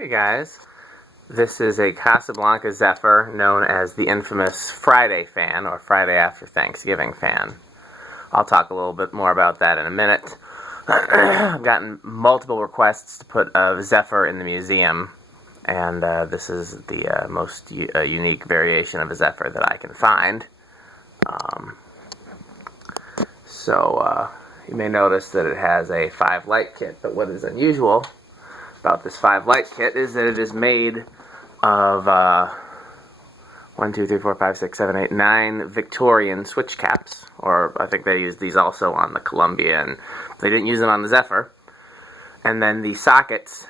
Hey guys, this is a Casablanca Zephyr known as the infamous Friday fan or Friday after Thanksgiving fan. I'll talk a little bit more about that in a minute. I've gotten multiple requests to put a Zephyr in the museum, and this is the most unique variation of a Zephyr that I can find. You may notice that it has a 5 light kit, but what is unusual about this 5 light kit is that it is made of 1, 2, 3, 4, 5, 6, 7, 8, 9 Victorian switch caps, or I think they used these also on the Columbia, and they didn't use them on the Zephyr. And then the sockets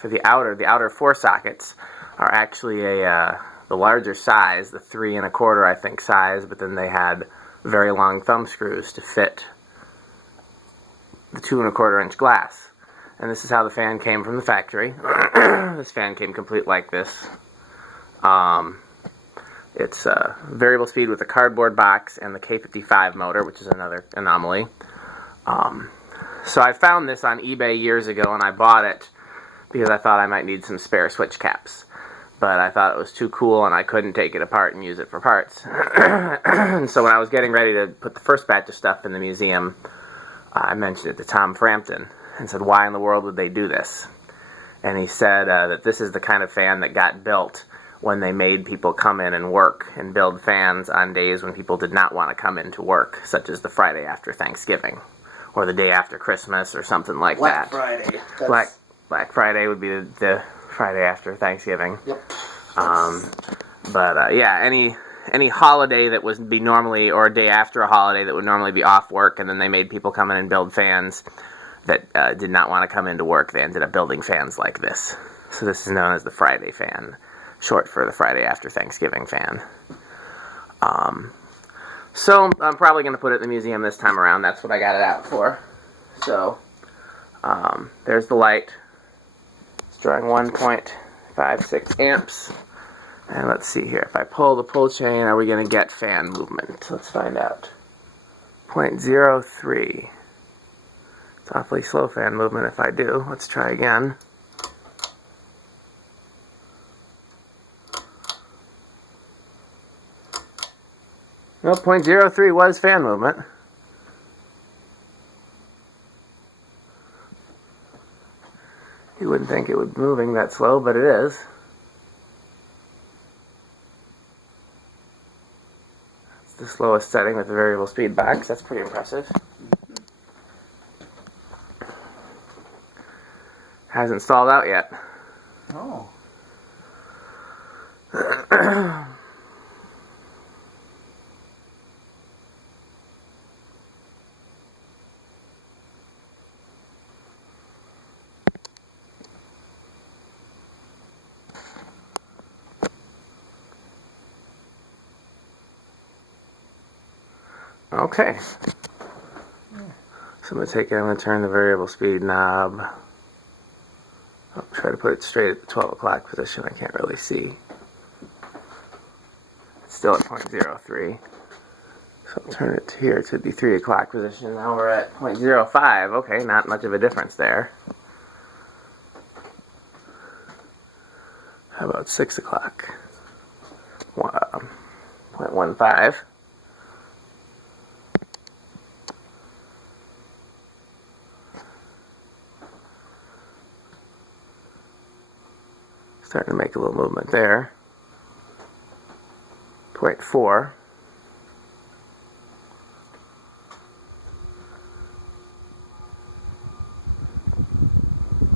for the outer 4 sockets are actually the larger size, the 3 1/4 I think size, but then they had very long thumb screws to fit the 2 1/4 inch glass. And this is how the fan came from the factory. This fan came complete like this. It's variable speed with a cardboard box and the K55 motor, which is another anomaly. So I found this on eBay years ago, and I bought it because I thought I might need some spare switch caps. But I thought it was too cool, and I couldn't take it apart and use it for parts. And so when I was getting ready to put the first batch of stuff in the museum, I mentioned it to Tom Frampton and said, why in the world would they do this? And he said that this is the kind of fan that got built when they made people come in and work and build fans on days when people did not want to come in to work, such as the Friday after Thanksgiving, or the day after Christmas, or something like that. Friday. Black Friday would be the Friday after Thanksgiving. Yep. Yeah, any holiday that would be normally, or a day after a holiday that would normally be off work, and then they made people come in and build fans that did not want to come into work, they ended up building fans like this. So this is known as the Friday fan, short for the Friday after Thanksgiving fan. So I'm probably going to put it in the museum this time around. That's what I got it out for. So there's the light. It's drawing 1.56 amps. And let's see here. If I pull the pull chain, are we going to get fan movement? Let's find out. 0.03. It's awfully slow fan movement if I do. Let's try again. No, 0.03 was fan movement. You wouldn't think it would be moving that slow, but it is. It's the slowest setting with the variable speed box. That's pretty impressive. Hasn't stalled out yet. Oh. Okay. So I'm going to turn the variable speed knob. I'll try to put it straight at the 12 o'clock position. I can't really see. It's still at 0.03. So I'll turn it here to the 3 o'clock position. Now we're at 0.05. Okay, not much of a difference there. How about 6 o'clock? 0.15. Starting to make a little movement there. 0.4.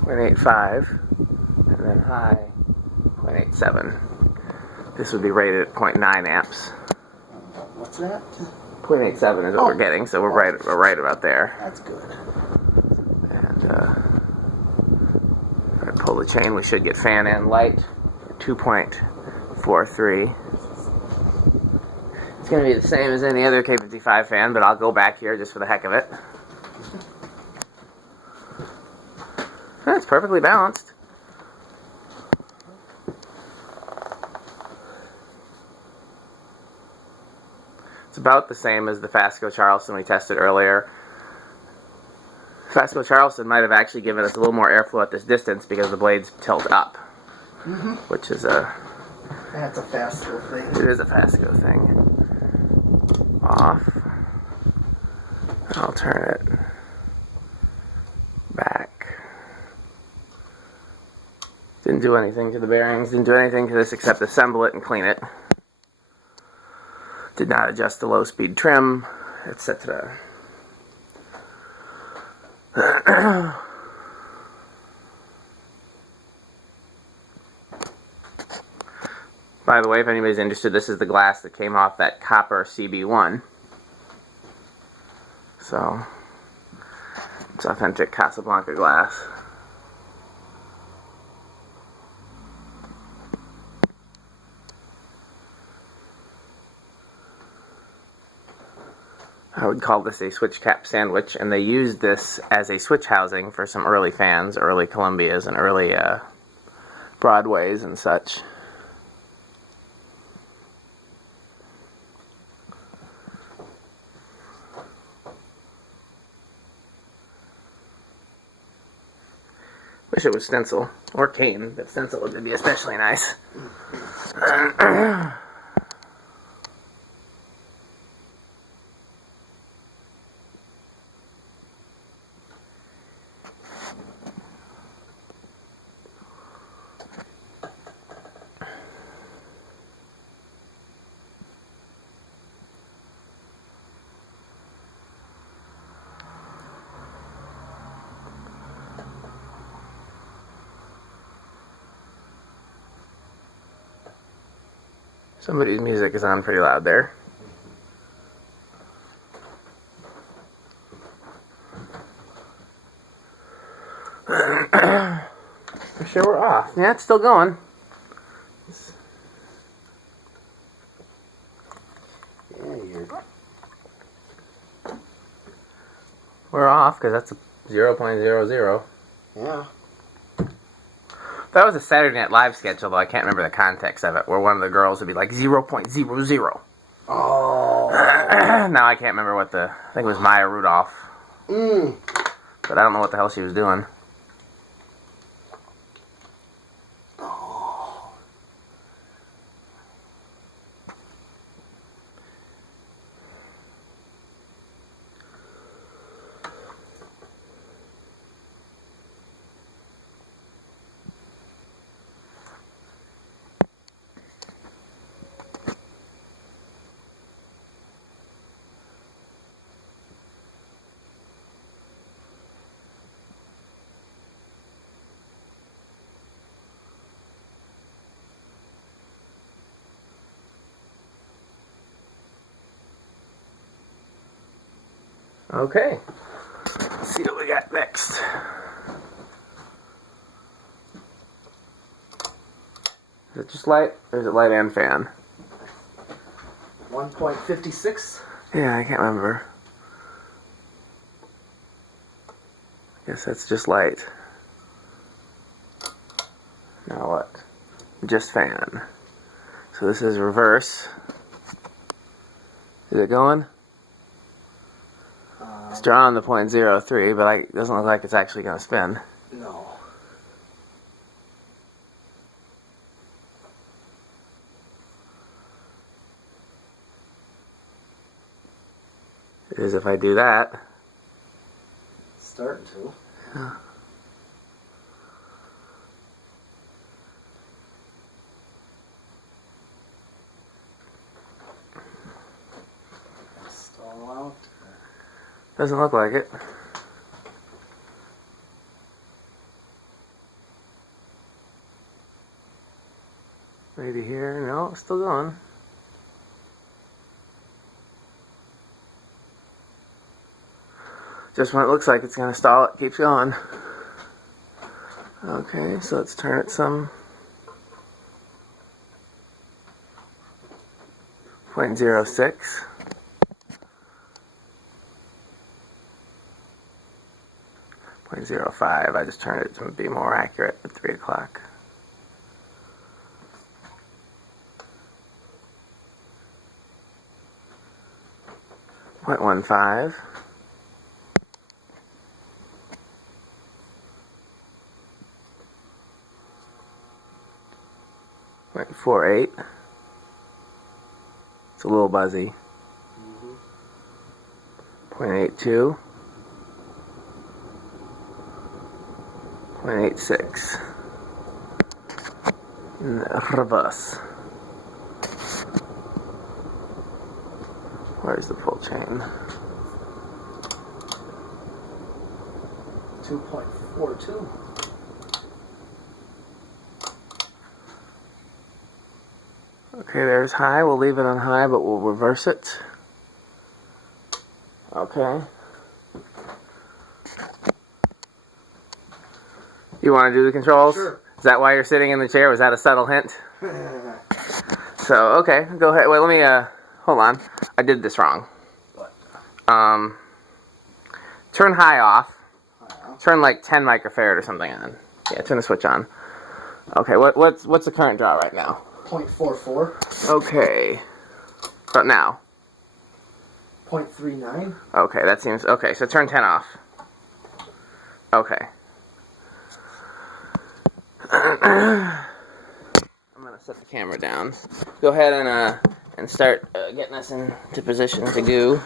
0.85. And then high 0.87. This would be rated at 0.9 amps. What's that? 0.87 is what we're getting, so we're right about there. That's good. And if I pull the chain, we should get fan and light. 2.43. It's going to be the same as any other K55 fan, but I'll go back here just for the heck of it. It's perfectly balanced. It's about the same as the Fasco Charleston we tested earlier. Fasco Charleston might have actually given us a little more airflow at this distance because the blades tilt up, which is That's a Fasco thing. it is a Fasco thing. Off. I'll turn it back. Didn't do anything to the bearings, didn't do anything to this except assemble it and clean it. Did not adjust the low speed trim, etc. By the way, if anybody's interested, this is the glass that came off that copper CB1. So, it's authentic Casablanca glass. I would call this a switch cap sandwich, and they used this as a switch housing for some early fans, early Columbias, and early Broadways and such. Wish it was stencil or cane, but stencil would be especially nice. Somebody's music is on pretty loud there. For sure we're off. Yeah, it's still going. We're off because that's a 0.00. Yeah. That was a Saturday Night Live sketch, although I can't remember the context of it, where one of the girls would be like 0.00. Oh. Now I can't remember what I think it was Maya Rudolph. But I don't know what the hell she was doing. Okay, let's see what we got next. Is it just light, or is it light and fan? 1.56. Yeah, I can't remember. I guess that's just light. Now what? Just fan. So this is reverse. Is it going? It's drawing the 0.03, but it doesn't look like it's actually going to spin. No. It is if I do that. It's starting to. Yeah. Stall out. Doesn't look like it. Maybe here. No, it's still going. Just when it looks like it's going to stall, it keeps going. Okay, so let's turn it some. 0.06. 0.05. I just turned it to be more accurate at 3 o'clock. .15. .48. It's a little buzzy. 0.82. 0.86. In the reverse. Where's the full chain? 2.42. Okay, there's high. We'll leave it on high, but we'll reverse it. Okay. You want to do the controls? Sure. Is that why you're sitting in the chair? Was that a subtle hint? So, okay, go ahead. Wait, let me, hold on. I did this wrong. What? Turn high off. Turn like 10 microfarad or something on. Yeah, turn the switch on. Okay, what's the current draw right now? 0.44. Okay. But now? 0.39. Okay, that seems... Okay, so turn 10 off. Okay. I'm going to set the camera down. Go ahead and start getting us into position to go.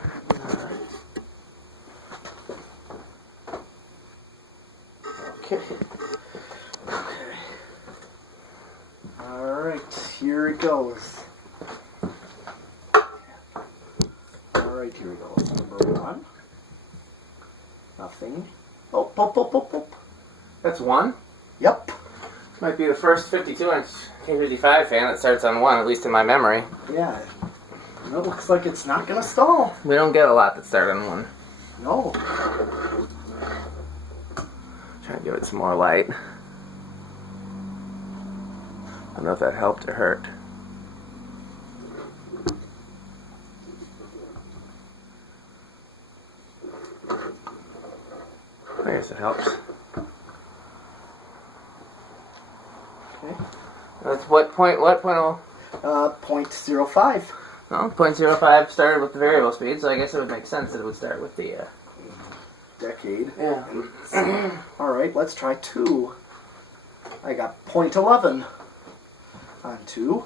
Okay. Alright, here it goes. Alright, here we go. Number 1. Nothing. Oh, oh. That's 1? Yep. Might be the first 52-inch K55 fan that starts on 1, at least in my memory. Yeah. It looks like it's not going to stall. We don't get a lot that start on 1. No. Try to give it some more light. I don't know if that helped or hurt. I guess it helps. Okay. That's what point? What point? 0.05. No, 0.05 started with the variable speed, so I guess it would make sense that it would start with the. Decade. Yeah. Alright, let's try 2. I got 0.11 on 2.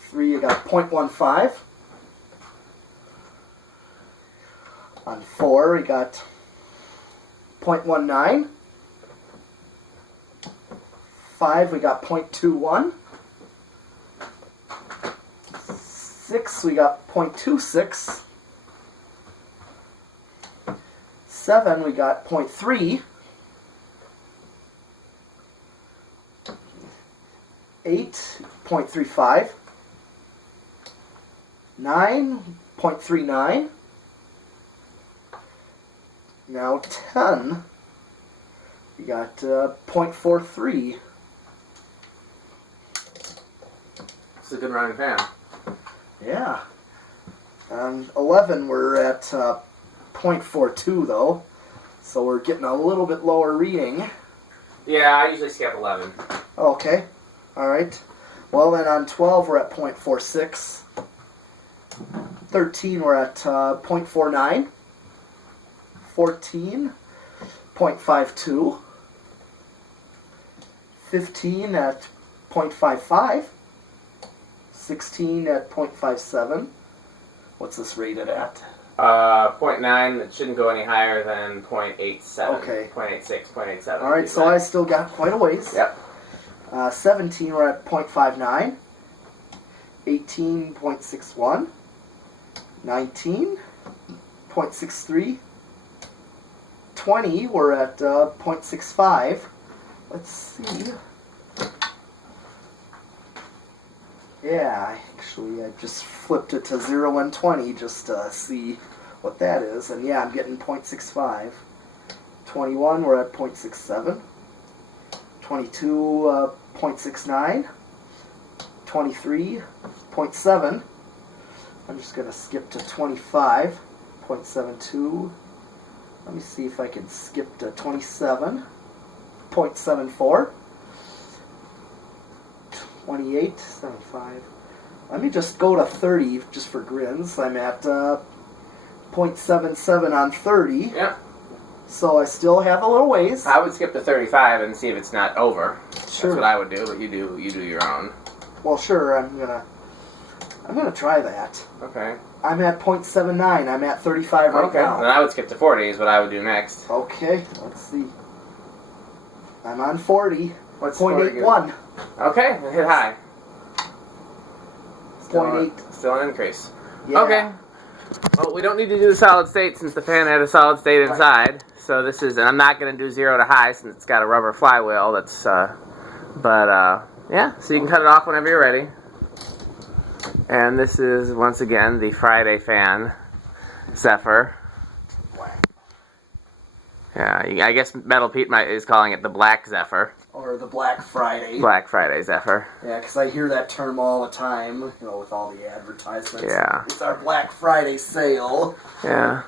3, I got 0.15. On 4, we got 0.19. 5, we got 0.21. 6, we got 0.26. 7, we got 0.3. 8, 0.35. 9, 0.39. Now 10, we got 0.43. It's a good running fan. Yeah. 11, we're at 0.42 though, so we're getting a little bit lower reading. Yeah, I usually skip 11. Okay, alright. Well then on 12 we're at 0.46. 13 we're at 0.49. 14, 0.52. 15 at 0.55. 16 at 0.57. What's this rated at? 0.9, it shouldn't go any higher than 0.87. Okay. 0.86, 0.87. Alright, so I still got quite a ways. Yep. 17, we're at 0.59. 18, 0.61. 19, 0.63. 20, we're at 0.65. Let's see. Yeah, actually, I just flipped it to 0 and 20 just to see what that is. And yeah, I'm getting 0.65. 21, we're at 0.67. 22, 0.69. 23, 0.7. I'm just going to skip to 25. 0.72. Let me see if I can skip to 27. 0.74. 28, 75. Let me just go to 30 just for grins. I'm at 0.77 on 30. Yep. So I still have a little ways. I would skip to 35 and see if it's not over. Sure. That's what I would do, but you do your own. Well, sure. I'm gonna try that. Okay. I'm at 0.79. I'm at 35 right Okay. now. Then I would skip to 40 is what I would do next. Okay. Let's see. I'm on 40. What's 40 again? 0.81. Okay. Hit high. 0.8. Still an increase. Yeah. Okay. Well, we don't need to do the solid state since the fan had a solid state inside. So this is, and I'm not going to do 0 to high since it's got a rubber flywheel. That's, yeah. So you can cut it off whenever you're ready. And this is once again the Friday fan, Zephyr. Yeah, I guess Metal Pete is calling it the Black Zephyr. Or the Black Friday. Black Friday Zephyr. Yeah, because I hear that term all the time, you know, with all the advertisements. Yeah. It's our Black Friday sale. Yeah.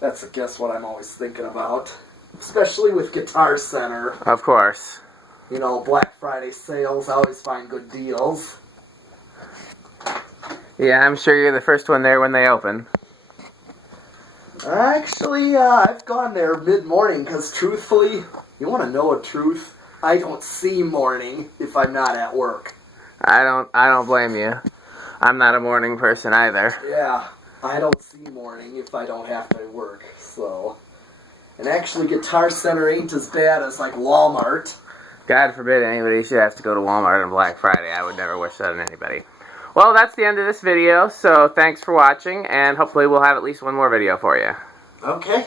That's, I guess, what I'm always thinking about. Especially with Guitar Center. Of course. You know, Black Friday sales, I always find good deals. Yeah, I'm sure you're the first one there when they open. Actually, I've gone there mid-morning, because truthfully, you want to know a truth? I don't see morning if I'm not at work. I don't blame you. I'm not a morning person either. Yeah, I don't see morning if I don't have to work, so... And actually, Guitar Center ain't as bad as, like, Walmart. God forbid anybody should have to go to Walmart on Black Friday. I would never wish that on anybody. Well, that's the end of this video, so thanks for watching, and hopefully we'll have at least one more video for you. Okay.